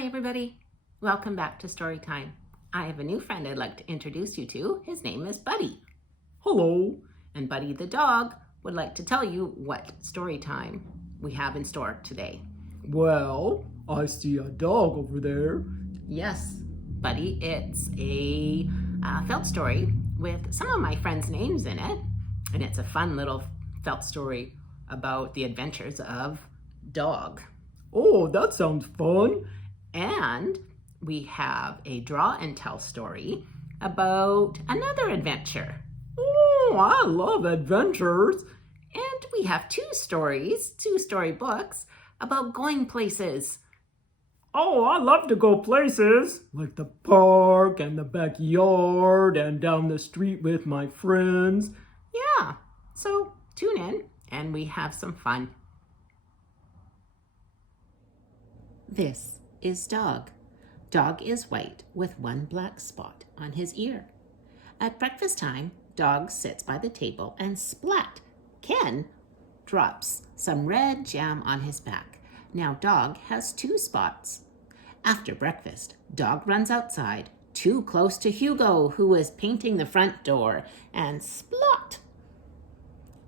Hi everybody, welcome back to Storytime. I have a new friend I'd like to introduce you to. His name is Buddy. Hello. And Buddy the dog would like to tell you what story time we have in store today. Well, I see a dog over there. Yes, Buddy, it's a felt story with some of my friends' names in it. And it's a fun little felt story about the adventures of Dog. Oh, that sounds fun. And we have a draw and tell story about another adventure. Oh, I love adventures. And we have two storybooks about going places. Oh, I love to go places, like the park and the backyard and down the street with my friends. Yeah, so tune in and we have some fun. This is Dog. Dog is white with one black spot on his ear. At breakfast time, Dog sits by the table and splat! Ken drops some red jam on his back. Now Dog has two spots. After breakfast, Dog runs outside, too close to Hugo, who is painting the front door, and splot!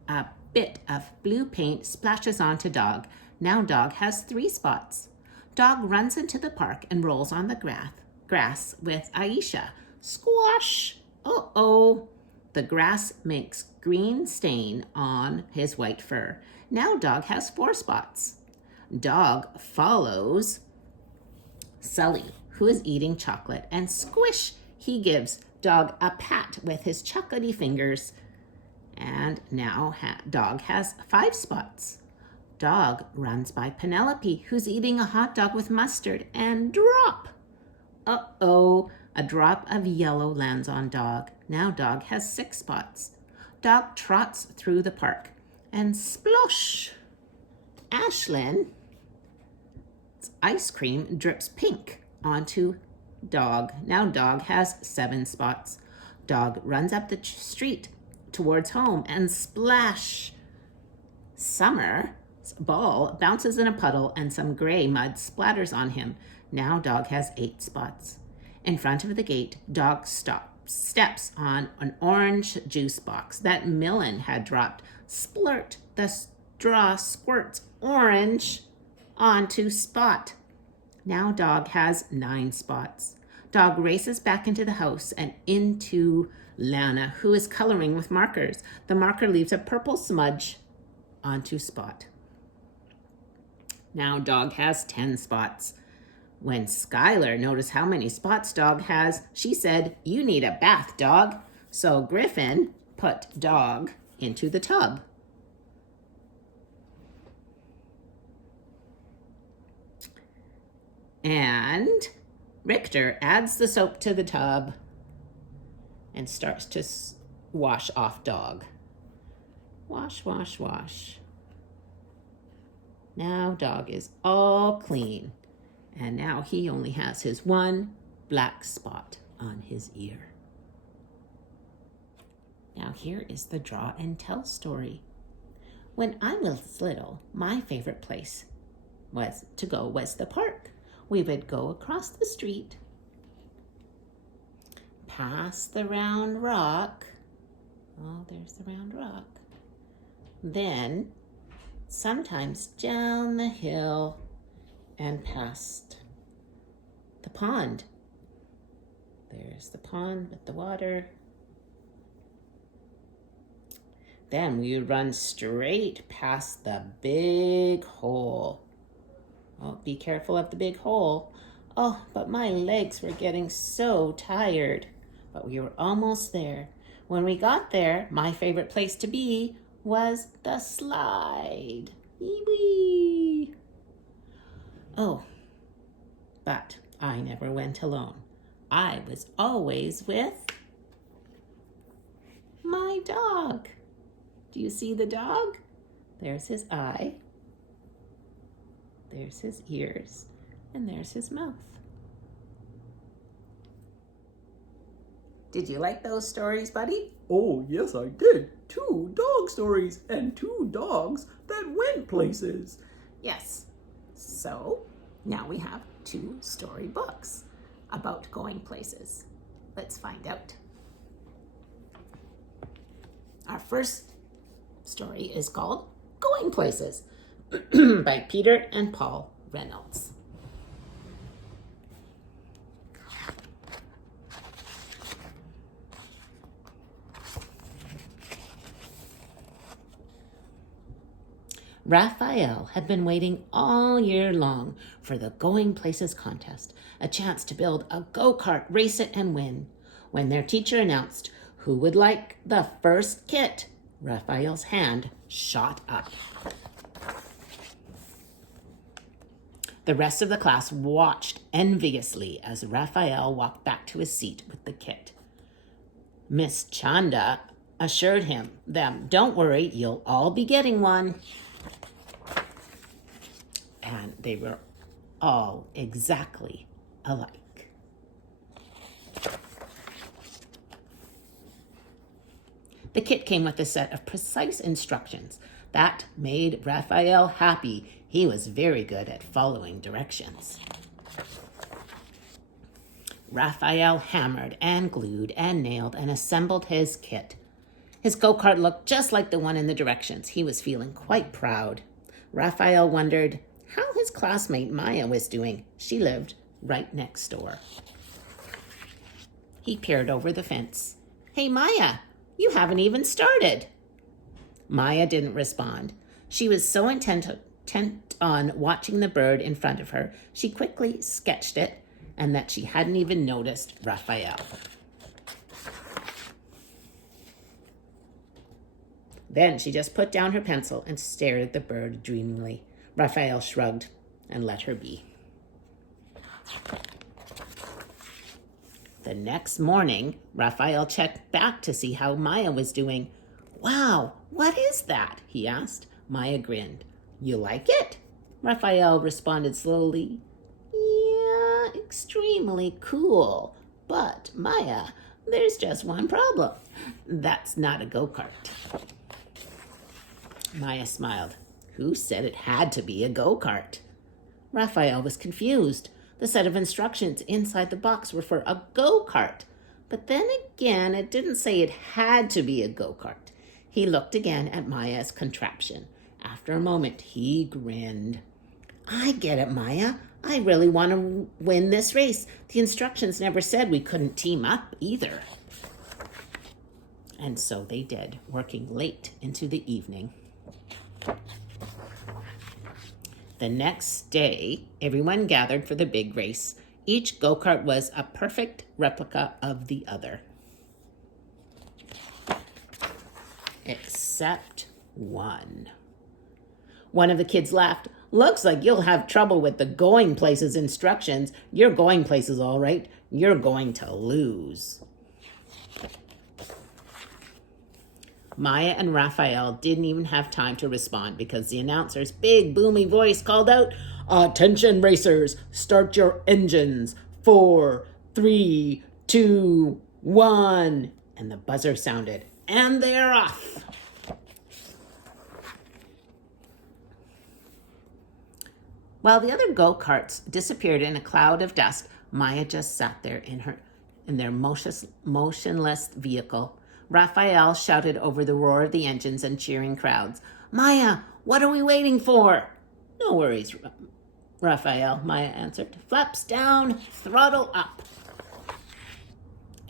A bit of blue paint splashes onto Dog. Now Dog has three spots. Dog runs into the park and rolls on the grass with Aisha. Squash! Uh-oh! The grass makes green stain on his white fur. Now Dog has four spots. Dog follows Sully, who is eating chocolate, and squish! He gives Dog a pat with his chocolatey fingers. And now Dog has five spots. Dog runs by Penelope, who's eating a hot dog with mustard, and drop! Uh-oh, a drop of yellow lands on Dog. Now Dog has six spots. Dog trots through the park, and splosh! Ashlyn's ice cream drips pink onto Dog. Now Dog has seven spots. Dog runs up the street towards home, and splash! Summer's ball bounces in a puddle and some gray mud splatters on him. Now Dog has eight spots. In front of the gate, Dog steps on an orange juice box that Millen had dropped. Splurt! The straw squirts orange onto Spot. Now Dog has nine spots. Dog races back into the house and into Lana, who is coloring with markers. The marker leaves a purple smudge onto Spot. Now Dog has 10 spots. When Skylar noticed how many spots Dog has, she said, "You need a bath, Dog." So Griffin put Dog into the tub. And Richter adds the soap to the tub and starts to wash off Dog. Wash, wash, wash. Now Dog is all clean. And now he only has his one black spot on his ear. Now here is the draw and tell story. When I was little, my favorite place was the park. We would go across the street, past the round rock. Oh, there's the round rock. Then sometimes down the hill and past the pond. There's the pond with the water. Then we would run straight past the big hole. Oh, be careful of the big hole. Oh, but my legs were getting so tired. But we were almost there. When we got there, my favorite place to be was the slide. Wee-wee. Oh, but I never went alone. I was always with my dog. Do you see the dog? There's his eye. There's his ears. And there's his mouth. Did you like those stories, Buddy? Oh, yes, I did. Two dog stories and two dogs that went places. Yes. So, Now we have 2 storybooks about going places. Let's find out. Our first story is called Going Places by Peter and Paul Reynolds. Raphael had been waiting all year long for the Going Places contest, a chance to build a go-kart, race it, and win. When their teacher announced who would like the first kit, Raphael's hand shot up. The rest of the class watched enviously as Raphael walked back to his seat with the kit. Miss Chanda assured them, "Don't worry, you'll all be getting one." And they were all exactly alike. The kit came with a set of precise instructions. That made Raphael happy. He was very good at following directions. Raphael hammered and glued and nailed and assembled his kit. His go-kart looked just like the one in the directions. He was feeling quite proud. Raphael wondered how his classmate Maya was doing. She lived right next door. He peered over the fence. "Hey, Maya, you haven't even started." Maya didn't respond. She was so intent on watching the bird in front of her, she quickly sketched it, and that she hadn't even noticed Raphael. Then she just put down her pencil and stared at the bird dreamily. Raphael shrugged and let her be. The next morning, Raphael checked back to see how Maya was doing. "Wow, what is that?" he asked. Maya grinned. "You like it?" Raphael responded slowly. "Yeah, extremely cool. But, Maya, there's just one problem. That's not a go-kart." Maya smiled. "Who said it had to be a go-kart?" Raphael was confused. The set of instructions inside the box were for a go-kart. But then again, it didn't say it had to be a go-kart. He looked again at Maya's contraption. After a moment, he grinned. "I get it, Maya. I really want to win this race. The instructions never said we couldn't team up either." And so they did, working late into the evening. The next day, everyone gathered for the big race. Each go-kart was a perfect replica of the other. Except one. One of the kids laughed. "Looks like you'll have trouble with the Going Places instructions. You're going places, all right. You're going to lose." Maya and Raphael didn't even have time to respond because the announcer's big, boomy voice called out, "Attention racers, start your engines. 4, 3, 2, 1. And the buzzer sounded, and they're off. While the other go-karts disappeared in a cloud of dust, Maya just sat there in their motionless vehicle. Raphael shouted over the roar of the engines and cheering crowds, "Maya, what are we waiting for?" "No worries, Raphael," Maya answered. "Flaps down, throttle up."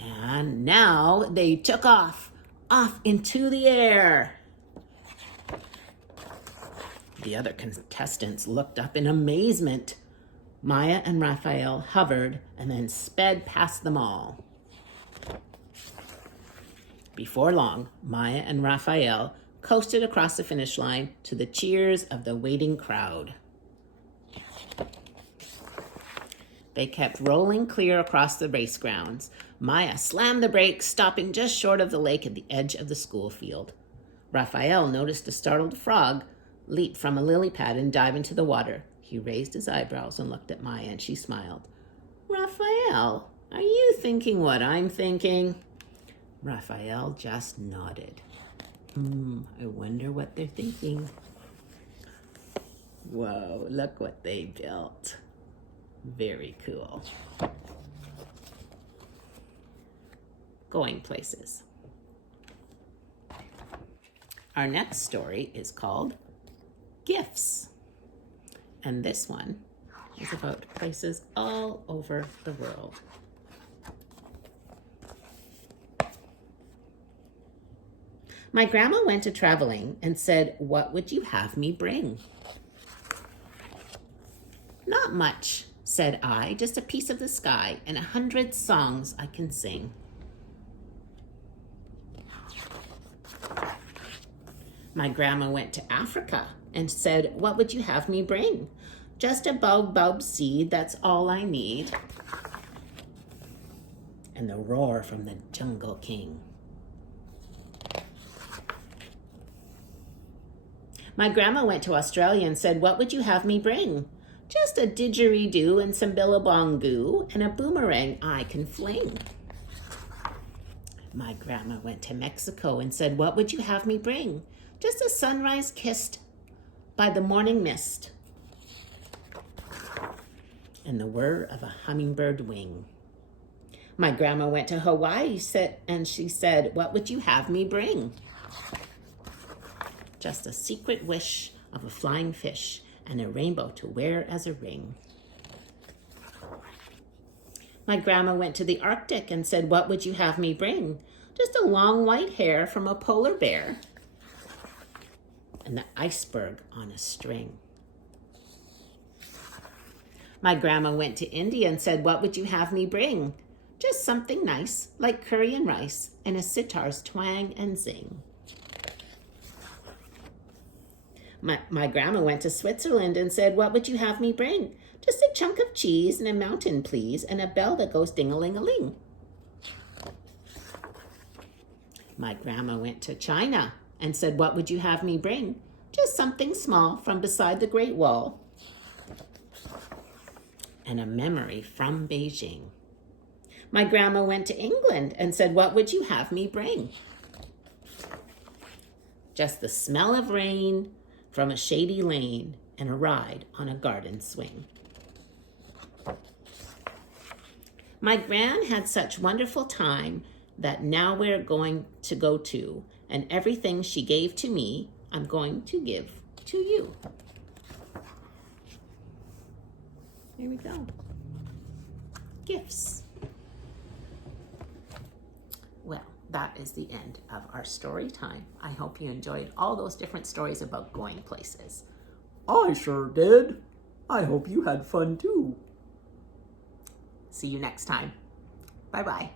And now they took off into the air. The other contestants looked up in amazement. Maya and Raphael hovered and then sped past them all. Before long, Maya and Raphael coasted across the finish line to the cheers of the waiting crowd. They kept rolling clear across the race grounds. Maya slammed the brakes, stopping just short of the lake at the edge of the school field. Raphael noticed a startled frog leap from a lily pad and dive into the water. He raised his eyebrows and looked at Maya, and she smiled. "Raphael, are you thinking what I'm thinking?" Raphael just nodded. I wonder what they're thinking. Whoa, look what they built. Very cool. Going places. Our next story is called Gifts. And this one is about places all over the world. My grandma went a-traveling and said, "What would you have me bring?" "Not much," said I, "just a piece of the sky and 100 songs I can sing." My grandma went to Africa and said, "What would you have me bring?" "Just a baobab seed, that's all I need." And the roar from the jungle king. My grandma went to Australia and said, "What would you have me bring?" "Just a didgeridoo and some billabong and a boomerang I can fling." My grandma went to Mexico and said, "What would you have me bring?" "Just a sunrise kissed by the morning mist and the whir of a hummingbird wing." My grandma went to Hawaii and she said, "What would you have me bring?" "Just a secret wish of a flying fish and a rainbow to wear as a ring." My grandma went to the Arctic and said, "What would you have me bring?" "Just a long white hair from a polar bear and the iceberg on a string." My grandma went to India and said, "What would you have me bring?" "Just something nice like curry and rice and a sitar's twang and zing." My grandma went to Switzerland and said, "What would you have me bring?" "Just a chunk of cheese and a mountain, please, and a bell that goes ding-a-ling-a-ling." My grandma went to China and said, "What would you have me bring?" "Just something small from beside the Great Wall and a memory from Beijing." My grandma went to England and said, "What would you have me bring?" "Just the smell of rain from a shady lane and a ride on a garden swing." My gran had such wonderful time that now we're going to go to, and everything she gave to me, I'm going to give to you. There we go. Gifts. Well, that is the end of our story time. I hope you enjoyed all those different stories about going places. I sure did. I hope you had fun too. See you next time. Bye-bye.